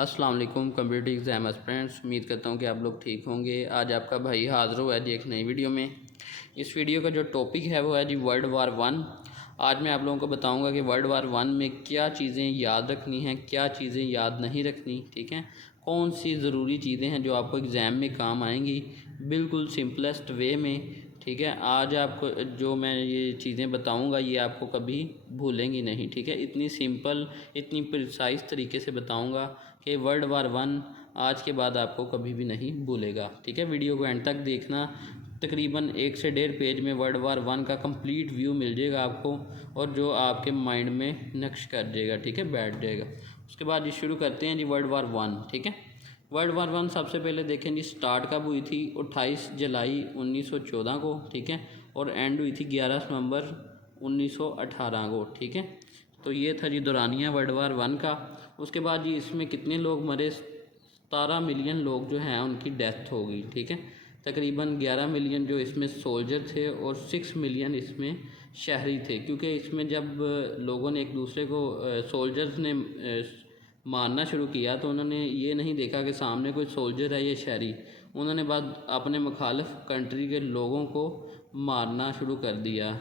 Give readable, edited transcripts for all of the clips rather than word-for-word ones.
अस्सलाम वालेकुम computer exam aspirants. उम्मीद करता हूँ कि आप लोग ठीक होंगे। आज आपका भाई हाज़िर हुआ है जी एक नई वीडियो में। इस वीडियो का जो टॉपिक है वो है जी वर्ल्ड वार वन। आज मैं आप लोगों को बताऊंगा कि वर्ल्ड वार वन में क्या चीज़ें याद रखनी हैं, क्या चीज़ें याद नहीं रखनी, ठीक है। कौन सी ज़रूरी चीज़ें हैं जो आपको एग्ज़ाम में काम आएंगी, बिल्कुल सिंपलेस्ट वे में, ठीक है। आज आपको जो मैं ये चीज़ें बताऊंगा ये आपको कभी भूलेंगी नहीं, ठीक है। इतनी सिंपल, इतनी प्रिसाइज तरीके से बताऊंगा कि वर्ल्ड वार वन आज के बाद आपको कभी भी नहीं भूलेगा, ठीक है। वीडियो को एंड तक देखना। तकरीबन 1 से 1.5 पेज में वर्ल्ड वार वन का कंप्लीट व्यू मिल जाएगा आपको, और जो आपके माइंड में नक्श कर जाएगा, ठीक है, बैठ जाएगा। उसके बाद ये शुरू करते हैं जी वर्ल्ड वार वन, ठीक है। वर्ल्ड वार वन सबसे पहले देखें जी स्टार्ट कब हुई थी। 28 जुलाई 1914 को, ठीक है, और एंड हुई थी 11 नवंबर 1918 को, ठीक है। तो ये था जी दौरानिया वर्ल्ड वार वन का। उसके बाद जी इसमें कितने लोग मरे, 17 मिलियन लोग जो हैं उनकी डेथ हो गई, ठीक है। तकरीबन 11 मिलियन जो इसमें सोल्जर थे और 6 मिलियन इसमें शहरी थे, क्योंकि इसमें जब लोगों ने एक दूसरे को सोल्जर्स ने मारना शुरू किया तो उन्होंने ये नहीं देखा कि सामने कोई सोल्जर है या शहरी। उन्होंने बाद अपने मुखालिफ कंट्री के लोगों को मारना शुरू कर दिया,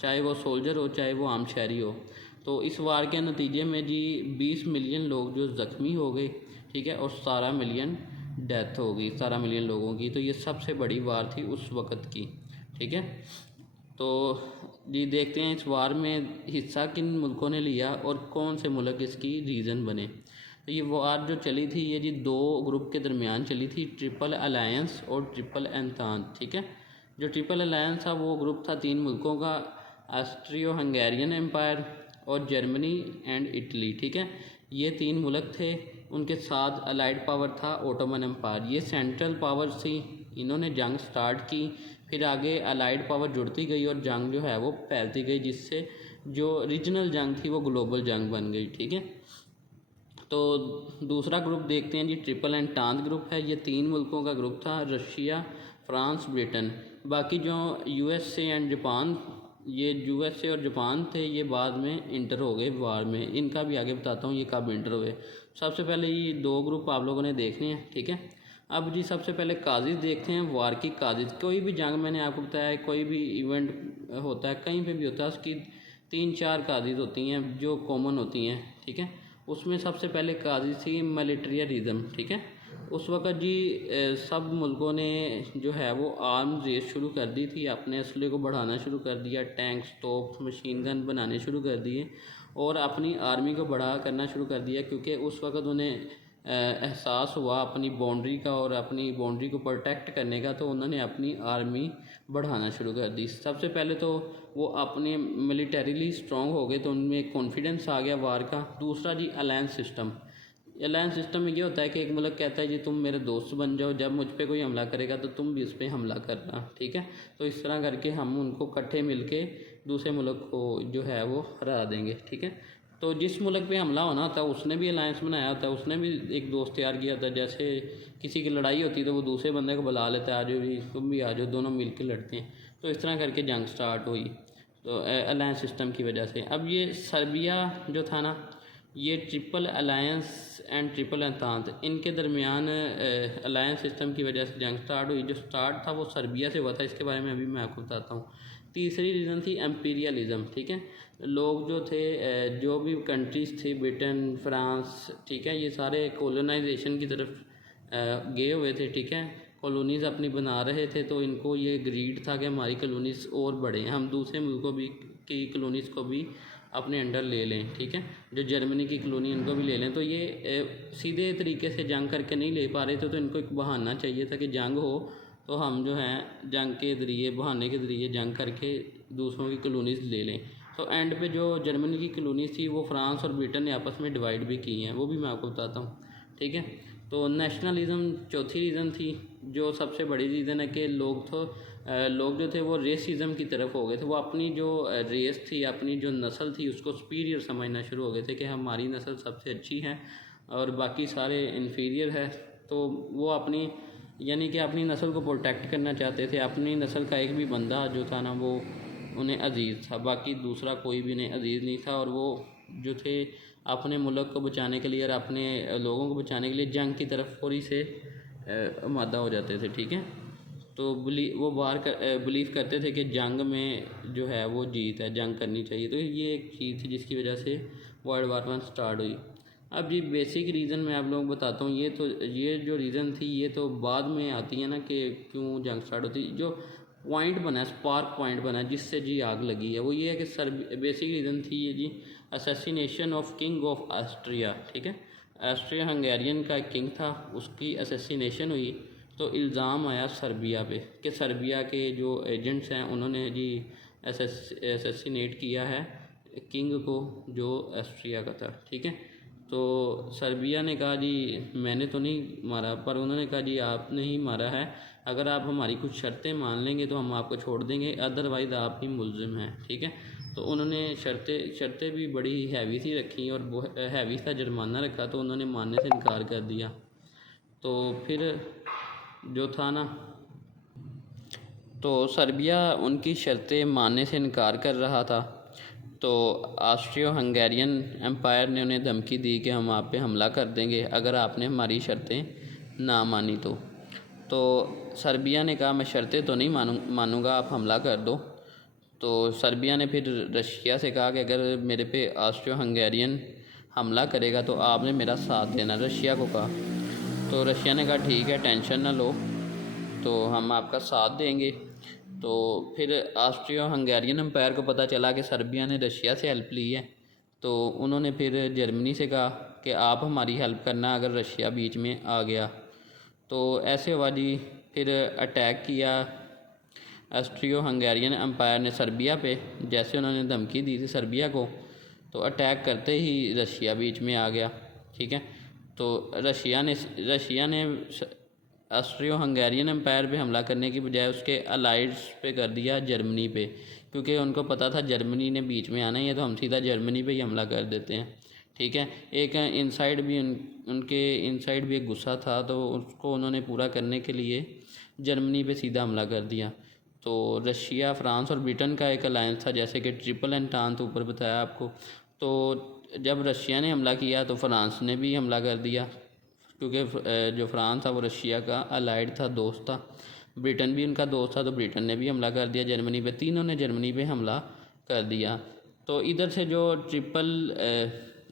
चाहे वो सोल्जर हो चाहे वो आम शहरी हो। तो इस वार के नतीजे में जी 20 मिलियन लोग जो ज़ख्मी हो गए, ठीक है, और 17 मिलियन डेथ हो गई, 17 मिलियन लोगों की। तो ये सबसे बड़ी वार थी उस वक़्त की, ठीक है। तो जी देखते हैं इस वार में हिस्सा किन मुल्कों ने लिया और कौन से मुल्क इसकी रीज़न बने। तो ये वार जो चली थी ये जी 2 ग्रुप के दरमियान चली थी, ट्रिपल अलायंस और ट्रिपल एंतांत, ठीक है। जो ट्रिपल अलायंस था वो ग्रुप था 3 मुल्कों का, ऑस्ट्रियो हंगेरियन एम्पायर और जर्मनी एंड इटली, ठीक है। ये 3 मुल्क थे। उनके साथ अलाइड पावर था ओटोमन एम्पायर। ये सेंट्रल पावर थी, इन्होंने जंग स्टार्ट की, फिर आगे अलाइड पावर जुड़ती गई और जंग जो है वो फैलती गई, जिससे जो रीजनल जंग थी वो ग्लोबल जंग बन गई, ठीक है। तो दूसरा ग्रुप देखते हैं जी ट्रिपल एंटांत ग्रुप है। ये 3 मुल्कों का ग्रुप था, रशिया, फ्रांस, ब्रिटेन। बाकी जो यूएसए एंड जापान, ये यूएसए और जापान थे, ये बाद में इंटर हो गए वार में। इनका भी आगे बताता हूँ ये कब इंटर हुए। सबसे पहले ये 2 ग्रुप आप लोगों ने देखने हैं, ठीक है। अब जी सबसे पहले काजिज़ देखते हैं, वार की काजिज़। कोई भी जंग, मैंने आपको बताया, कोई भी इवेंट होता है, कहीं पे भी होता है, उसकी 3-4 काजिज़ होती हैं जो कॉमन होती हैं, ठीक है। उसमें सबसे पहले काजिज़ थी मिलिट्रियरिज्म, ठीक है। उस वक़्त जी सब मुल्कों ने जो है वो आर्म्स रेस शुरू कर दी थी, अपने असले को बढ़ाना शुरू कर दिया, टैंक्स, तोप, मशीन गन बनाने शुरू कर दिए और अपनी आर्मी को बड़ा करना शुरू कर दिया, क्योंकि उस वक़्त उन्हें एहसास हुआ अपनी बाउंड्री का और अपनी बाउंड्री को प्रोटेक्ट करने का। तो उन्होंने अपनी आर्मी बढ़ाना शुरू कर दी। सबसे पहले तो वो अपने मिलिटरीली स्ट्रॉन्ग हो गए, तो उनमें एक कॉन्फिडेंस आ गया वार का। दूसरा जी अलायंस सिस्टम। अलायंस सिस्टम में ये होता है कि एक मुल्क कहता है जी तुम मेरे दोस्त बन जाओ, जब मुझ पर कोई हमला करेगा तो तुम भी उस पर हमला करना, ठीक है। तो इस तरह करके हम उनको इकट्ठे मिल के दूसरे मुल्क को जो है वो हरा देंगे, ठीक है। तो जिस मुल्क पे हमला होना होता है उसने भी अलायंस बनाया होता है, उसने भी एक दोस्त तैयार किया होता है। जैसे किसी की लड़ाई होती है तो वो दूसरे बंदे को बुला लेता है, आ जाओ भी, तुम भी आ जाओ, दोनों मिल के लड़ते हैं। तो इस तरह करके जंग स्टार्ट हुई, तो अलायंस सिस्टम की वजह से। अब ये सर्बिया जो था ना, ये ट्रिपल अलायंस एंड ट्रिपल एंतांत, इनके दरमियान अलायंस सिस्टम की वजह से जंग स्टार्ट हुई। जो स्टार्ट था वो सर्बिया से हुआ था, इसके बारे में अभी मैं आपको बताता हूँ। तीसरी रीज़न थी एम्पीरियलिज़म, ठीक है। लोग जो थे, जो भी कंट्रीज़ थी, ब्रिटेन, फ्रांस, ठीक है, ये सारे कॉलोनाइजेशन की तरफ गए हुए थे, ठीक है। कॉलोनीज़ अपनी बना रहे थे, तो इनको ये ग्रीड था कि हमारी कॉलोनीज़ और बढ़े, हम दूसरे मुल्कों भी की कॉलोनीज़ को भी अपने अंडर ले लें, ठीक है। जो जर्मनी की कॉलोनी इनको भी ले लें। तो ये सीधे तरीके से जंग करके नहीं ले पा रहे थे, तो इनको एक बहाना चाहिए था कि जंग हो तो हम जो हैं जंग के ज़रिए, बहाने के ज़रिए जंग करके दूसरों की कॉलोनीज़ ले लें। तो एंड पे जो जर्मनी की कॉलोनीज़ थी वो फ्रांस और ब्रिटेन ने आपस में डिवाइड भी की हैं, वो भी मैं आपको बताता हूँ, ठीक है। तो नेशनलिज़म चौथी रीज़न थी, जो सबसे बड़ी रीज़न है कि लोग जो थे वो रेसिज़म की तरफ हो गए थे। वो अपनी जो रेस थी, अपनी जो नस्ल थी, उसको सुपीरियर समझना शुरू हो गए थे कि हमारी नस्ल सबसे अच्छी है और बाकी सारे इन्फीरियर है। तो वो अपनी, यानी कि अपनी नस्ल को प्रोटेक्ट करना चाहते थे। अपनी नस्ल का एक भी बंदा जो था ना वो उन्हें अजीज़ था, बाकी दूसरा कोई भी नहीं अजीज़ नहीं था। और वो जो थे अपने मुल्क को बचाने के लिए और अपने लोगों को बचाने के लिए जंग की तरफ फौरी से आमादा हो जाते थे। ठीक है, तो वो बिलीव करते थे कि जंग में जो है वो जीत है, जंग करनी चाहिए। तो ये एक चीज़ थी जिसकी वजह से वर्ल्ड वार वन स्टार्ट हुई। अब ये बेसिक रीज़न मैं आप लोगों को बताता हूँ। ये जो रीज़न थी ये तो बाद में आती है ना कि क्यों जंग स्टार्ट होती। जो पॉइंट बना, स्पार्क पॉइंट बना जिससे जी आग लगी है, वो ये है कि बेसिक रीज़न थी ये जी assassination of king of Austria. ठीक है, ऑस्ट्रिया हंगेरियन का एक किंग था, उसकी असैसिनेशन हुई। तो इल्ज़ाम आया सर्बिया पे कि सर्बिया के जो एजेंट्स हैं उन्होंने जी असैसिनेट किया है किंग को जो ऑस्ट्रिया का था। ठीक है, तो सर्बिया ने कहा जी मैंने तो नहीं मारा, पर उन्होंने कहा जी आपने ही मारा है, अगर आप हमारी कुछ शर्तें मान लेंगे तो हम आपको छोड़ देंगे, अदरवाइज़ आप ही मुलजिम हैं। ठीक है, तो उन्होंने शर्तें भी बड़ी हैवी सी रखी और हैवी सा जुर्माना रखा, तो उन्होंने मानने से इनकार कर दिया। तो फिर जो था ना, तो सर्बिया उनकी शर्तें मानने से इनकार कर रहा था। तो ऑस्ट्रियो हंगेरियन एम्पायर ने उन्हें धमकी दी कि हम आप पे हमला कर देंगे अगर आपने हमारी शर्तें ना मानी तो सर्बिया ने कहा मैं शर्तें तो नहीं मानूंगा, आप हमला कर दो। तो सर्बिया ने फिर रशिया से कहा कि अगर मेरे पे ऑस्ट्रियो हंगेरियन हमला करेगा तो आपने मेरा साथ देना, रशिया को कहा। तो रशिया ने कहा ठीक है, टेंशन ना लो, तो हम आपका साथ देंगे। तो फिर ऑस्ट्रियो हंगेरियन एम्पायर को पता चला कि सर्बिया ने रशिया से हेल्प ली है, तो उन्होंने फिर जर्मनी से कहा कि आप हमारी हेल्प करना अगर रशिया बीच में आ गया। तो ऐसे हुआ जी, फिर अटैक किया ऑस्ट्रियो हंगेरियन एम्पायर ने सर्बिया पे। जैसे उन्होंने धमकी दी थी सर्बिया को, तो अटैक करते ही रशिया बीच में आ गया। ठीक है, तो रशिया ने ऑस्ट्रियो हंगेरियन एम्पायर पे हमला करने की बजाय उसके अलाइड्स पे कर दिया, जर्मनी पे, क्योंकि उनको पता था जर्मनी ने बीच में आना ही है, तो हम सीधा जर्मनी पे ही हमला कर देते हैं। ठीक है, एक इनसाइड भी उनके इनसाइड भी एक गुस्सा था, तो उसको उन्होंने पूरा करने के लिए जर्मनी पे सीधा हमला कर दिया। तो रशिया, फ्रांस और ब्रिटेन का एक अलायंस था, जैसे कि ट्रिपल एंटांत ऊपर बताया आपको। तो जब रशिया ने हमला किया तो फ्रांस ने भी हमला कर दिया, क्योंकि जो फ्रांस था वो रशिया का अलाइड था, दोस्त था। ब्रिटेन भी उनका दोस्त था, तो ब्रिटेन ने भी हमला कर दिया जर्मनी पे। तीनों ने जर्मनी पे हमला कर दिया। तो इधर से जो ट्रिपल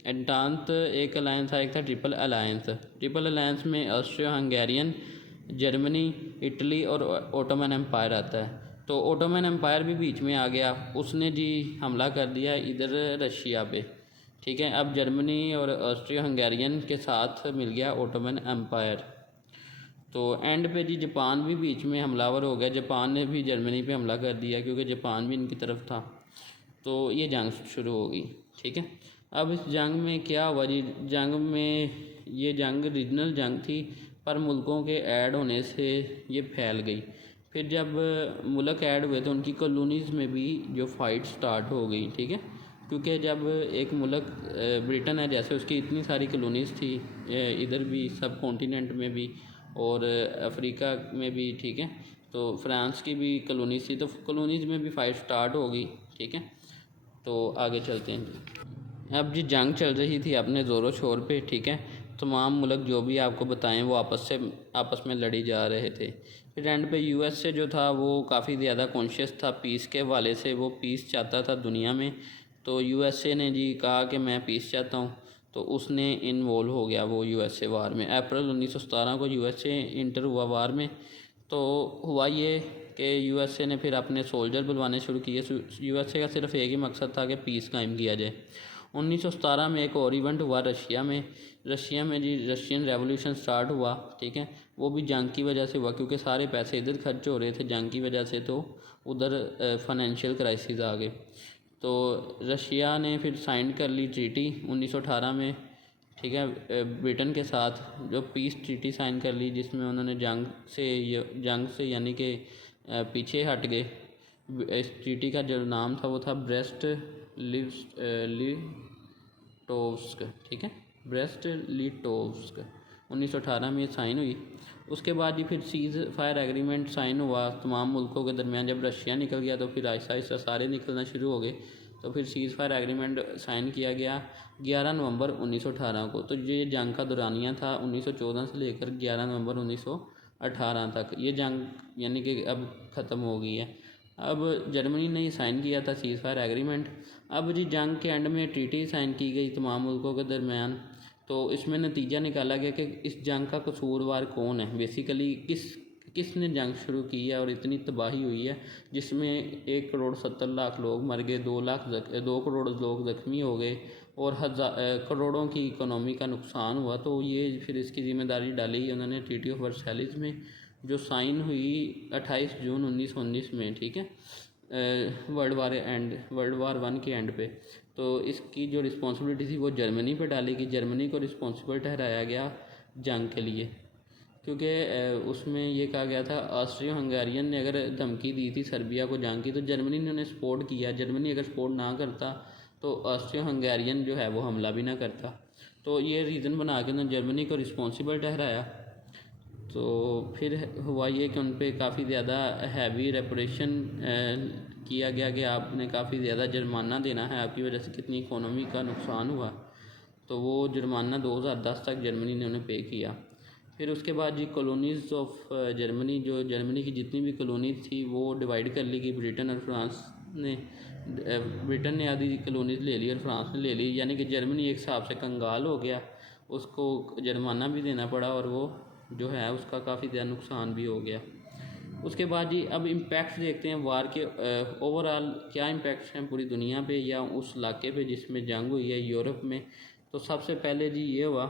एंटांत एक अलायंस था, एक था ट्रिपल अलायंस। ट्रिपल अलायंस में ऑस्ट्रियो हंगेरियन, जर्मनी, इटली और ओटोमन एम्पायर आता है। तो ओटोमन एम्पायर भी बीच में आ गया, उसने जी हमला कर दिया इधर रशिया पे। ठीक है, अब जर्मनी और ऑस्ट्रियो हंगेरियन के साथ मिल गया ओटोमन एम्पायर। तो एंड पे जी जापान भी बीच में हमलावर हो गया, जापान ने भी जर्मनी पे हमला कर दिया क्योंकि जापान भी इनकी तरफ था। तो ये जंग शुरू हो गई। ठीक है, अब इस जंग में क्या हुआ जी, ये जंग रीजनल जंग थी, पर मुल्कों के ऐड होने से ये फैल गई। फिर जब मुल्क ऐड हुए तो उनकी कॉलोनीज़ में भी जो फ़ाइट स्टार्ट हो गई। ठीक है, क्योंकि जब एक मुल्क ब्रिटेन है जैसे, उसकी इतनी सारी कॉलोनीज़ थी, इधर भी सब कॉन्टिनेंट में भी और अफ्रीका में भी। ठीक है, तो फ्रांस की भी कॉलोनीज़ थी, तो कॉलोनीज़ में भी फ़ाइट स्टार्ट हो गई। ठीक है, तो आगे चलते हैं जी। अब जी जंग चल रही थी अपने ज़ोरों शोर पे। ठीक है, तमाम मुल्क जो भी आपको बताएं वो आपस में लड़ी जा रहे थे। फिर एंड पे यूएसए जो था वो काफ़ी ज़्यादा कॉन्शियस था पीस के हवाले से, वो पीस चाहता था दुनिया में। तो यूएसए ने जी कहा कि मैं पीस चाहता हूँ, तो उसने इन्वॉल्व हो गया वो यूएसए वार में। अप्रैल 1917 को यूएसए इंटर हुआ वार में। तो हुआ ये कि यूएसए ने फिर अपने सोल्जर बुलवाने शुरू किए। यूएसए का सिर्फ एक ही मकसद था कि पीस कायम किया जाए। 1917 में एक और इवेंट हुआ रशिया में जी रशियन रेवोल्यूशन स्टार्ट हुआ। ठीक है, वो भी जंग की वजह से हुआ, क्योंकि सारे पैसे इधर खर्च हो रहे थे जंग की वजह से, तो उधर फाइनेंशियल क्राइसिस आ गए। तो रशिया ने फिर साइन कर ली ट्रीटी 1918 में। ठीक है, ब्रिटेन के साथ जो पीस ट्रीटी साइन कर ली, जिसमें उन्होंने जंग से यानी कि पीछे हट गए। इस ट्रीटी का जो नाम था वो था ब्रेस्ट लिटोव्स्क। ठीक है, ब्रेस्ट लिटोव्स्क 1918 में ये साइन हुई। उसके बाद ही फिर सीज़ फायर एग्रीमेंट साइन हुआ तमाम मुल्कों के दरमियान। जब रशिया निकल गया तो फिर आहिस्ता आहिस्ता सारे निकलना शुरू हो गए। तो फिर सीज़ फायर एग्रीमेंट साइन किया गया 11 नवंबर 1918 को। तो ये जंग का दौरानिया था 1914 से लेकर 11 नवंबर 1918 तक। ये जंग यानी कि अब ख़त्म हो गई है। अब जर्मनी ने साइन किया था सीज़ फायर एग्रीमेंट। अब जी जंग के एंड में ट्रीटी साइन की गई तमाम मुल्कों के दरमियान। तो इसमें नतीजा निकाला गया कि इस जंग का कसूरवार कौन है, बेसिकली किसने जंग शुरू की है और इतनी तबाही हुई है जिसमें 1,70,00,000 लोग मर गए, 2 करोड़ लोग ज़ख्मी हो गए और करोड़ों की इकोनॉमी का नुकसान हुआ। तो ये फिर इसकी ज़िम्मेदारी डाली उन्होंने ट्रीटी ऑफ वर्साइल्स में, जो साइन हुई 28 जून 1919 में, ठीक है, वर्ल्ड वार वन के एंड पे। तो इसकी जो रिस्पॉन्सिबिलिटी थी वो जर्मनी पे डाली कि जर्मनी को रिस्पॉन्सिबल ठहराया गया जंग के लिए, क्योंकि उसमें ये कहा गया था ऑस्ट्रियो हंगेरियन ने अगर धमकी दी थी सर्बिया को जंग की तो जर्मनी ने उन्हें सपोर्ट किया। जर्मनी अगर सपोर्ट ना करता तो ऑस्ट्रियो हंगेरियन जो है वो हमला भी ना करता। तो ये रीज़न बना के उन्होंने जर्मनी को रिस्पॉन्सिबल ठहराया। तो फिर हुआ ये कि उन पर काफ़ी ज़्यादा हैवी रेपरेशन किया गया कि आपने काफ़ी ज़्यादा जुर्माना देना है, आपकी वजह से कितनी इकोनॉमी का नुकसान हुआ। तो वो जुर्माना 2010 तक जर्मनी ने उन्हें पे किया। फिर उसके बाद जी कॉलोनीज़ ऑफ जर्मनी, जो जर्मनी की जितनी भी कॉलोनीज़ थी वो डिवाइड कर ली गई ब्रिटेन और फ्रांस ने। ब्रिटेन ने आधी कॉलोनीज़ ले ली और फ्रांस ने ले ली, यानी कि जर्मनी एक हिसाब से कंगाल हो गया, उसको जुर्माना भी देना पड़ा और वो जो है उसका काफ़ी ज़्यादा नुकसान भी हो गया। उसके बाद जी अब इम्पैक्ट्स देखते हैं वार के। ओवरऑल क्या इम्पैक्ट्स हैं पूरी दुनिया पे या उस इलाके पे जिसमें जंग हुई है, यूरोप में। तो सबसे पहले जी ये हुआ,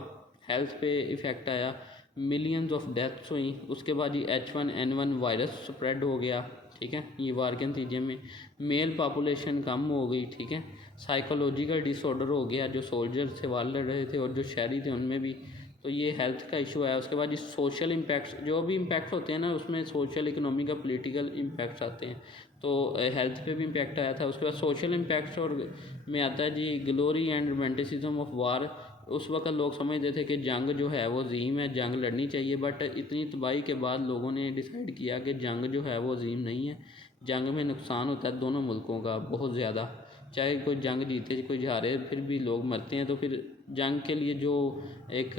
हेल्थ पे इफ़ेक्ट आया, मिलियंस ऑफ डेथ्स हुई। उसके बाद जी H1N1 वायरस स्प्रेड हो गया, ठीक है, ये वार के नतीजे में। मेल पॉपुलेशन कम हो गई, ठीक है। साइकोलॉजिकल डिसऑर्डर हो गया, जो सोल्जर से वार लड़ रहे थे और जो शहरी थे उनमें भी। तो ये हेल्थ का इशू है। उसके बाद ये सोशल इम्पैक्ट्स, जो भी इम्पैक्ट होते हैं ना उसमें सोशल, इकोनॉमिकल, पॉलिटिकल इम्पैक्ट्स आते हैं। तो हेल्थ पे भी इम्पैक्ट आया था। उसके बाद सोशल इम्पैक्ट्स और में आता है जी glory and romanticism of war. उस वक्त लोग समझते थे कि जंग जो है वो अजीम है, जंग लड़नी चाहिए, बट इतनी तबाही के बाद लोगों ने डिसाइड किया कि जंग जो है वो अजीम नहीं है। जंग में नुकसान होता है दोनों मुल्कों का बहुत ज़्यादा, चाहे कोई जंग जीते कोई हारे, फिर भी लोग मरते हैं। तो फिर जंग के लिए जो एक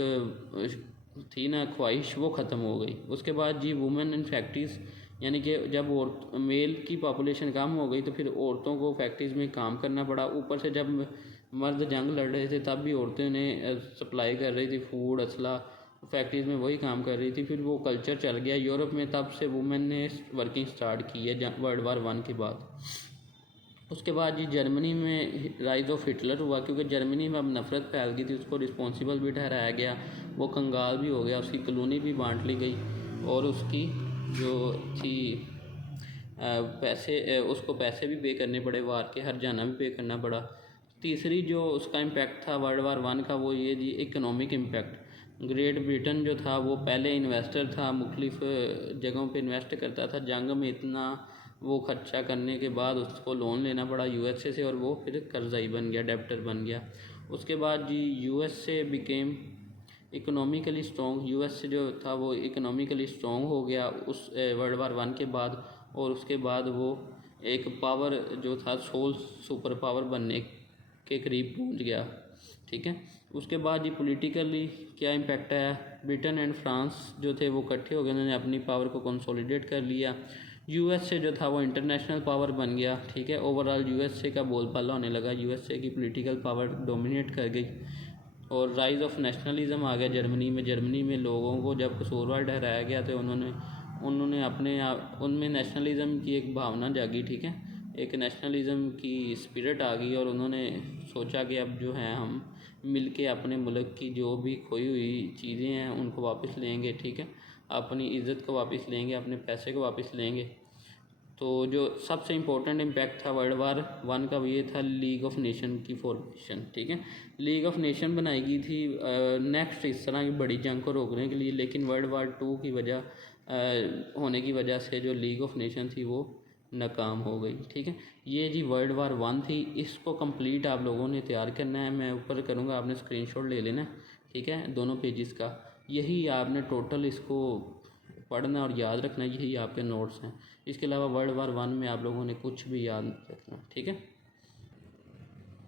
थी ना ख्वाहिश वो ख़त्म हो गई। उसके बाद जी वुमेन इन फैक्ट्रीज़, यानी कि जब मेल की पॉपुलेशन कम हो गई तो फिर औरतों को फैक्ट्रीज़ में काम करना पड़ा। ऊपर से जब मर्द जंग लड़ रहे थे तब भी औरतें उन्हें सप्लाई कर रही थी फूड, असला, फैक्ट्रीज़ में वही काम कर रही थी। फिर वो कल्चर चल गया यूरोप में, तब से वुमेन ने वर्किंग स्टार्ट की है वर्ल्ड वार वन के बाद। उसके बाद जी जर्मनी में राइज़ ऑफ हिटलर हुआ, क्योंकि जर्मनी में अब नफ़रत फैल गई थी, उसको रिस्पॉन्सिबल भी ठहराया गया, वो कंगाल भी हो गया, उसकी कॉलोनी भी बांट ली गई और उसकी जो थी उसको पैसे भी पे करने पड़े, वार के हर जाना भी पे करना पड़ा। तीसरी जो उसका इम्पैक्ट था वर्ल्ड वार वन का वो ये जी इकोनॉमिक इम्पैक्ट। ग्रेट ब्रिटेन जो था वो पहले इन्वेस्टर था, मुख्तलिफ़ जगहों पे इन्वेस्ट करता था। जंग में इतना वो खर्चा करने के बाद उसको लोन लेना पड़ा USA से और वो फिर कर्ज़ाई बन गया, डेप्टर बन गया। उसके बाद जी USA became economically strong. US जो था वो इकोनॉमिकली स्ट्रॉन्ग हो गया उस वर्ल्ड वार वन के बाद, और उसके बाद वो एक पावर जो था सोल सुपर पावर बनने के करीब पहुंच गया, ठीक है। उसके बाद ये पॉलिटिकली क्या इम्पैक्ट आया, ब्रिटेन एंड फ्रांस जो थे वो इकट्ठे हो गए, उन्होंने अपनी पावर को कंसोलिडेट कर लिया। USA जो था वो इंटरनेशनल पावर बन गया, ठीक है। ओवरऑल USA का बोलबाला होने लगा, USA की पॉलिटिकल पावर डोमिनेट कर गई और राइज़ ऑफ नेशनलिज्म आ गया जर्मनी में। जर्मनी में लोगों को जब कसूरवार ठहराया गया तो उन्होंने अपने आप उनमें नेशनलिज्म की एक भावना जागी, ठीक है, एक नेशनलिज्म की स्पिरिट आ गई और उन्होंने सोचा कि अब जो है हम मिलके अपने मुल्क की जो भी खोई हुई चीज़ें हैं उनको वापस लेंगे, ठीक है, अपनी इज़्ज़त को वापस लेंगे, अपने पैसे को वापस लेंगे। तो जो सबसे इम्पोर्टेंट इम्पैक्ट था वर्ल्ड वार वन का वो ये था लीग ऑफ नेशन की फॉर्मेशन, ठीक है। लीग ऑफ नेशन बनाई गई थी नेक्स्ट इस तरह की बड़ी जंग को रोकने के लिए, लेकिन वर्ल्ड वार टू की वजह होने की वजह से जो लीग ऑफ नेशन थी वो नाकाम हो गई, ठीक है। ये जी वर्ल्ड वार वन थी, इसको कंप्लीट आप लोगों ने तैयार करना है, मैं ऊपर करूँगा, आपने स्क्रीनशॉट ले लेना, ठीक है, दोनों पेजेस का। यही आपने टोटल इसको पढ़ना और याद रखना, यही आपके नोट्स हैं। इसके अलावा वर्ल्ड वार वन में आप लोगों ने कुछ भी याद नहीं रखना, ठीक है।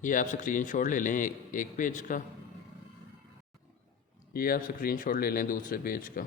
ये आप स्क्रीनशॉट ले लें एक पेज का, ये आप स्क्रीनशॉट ले लें दूसरे पेज का।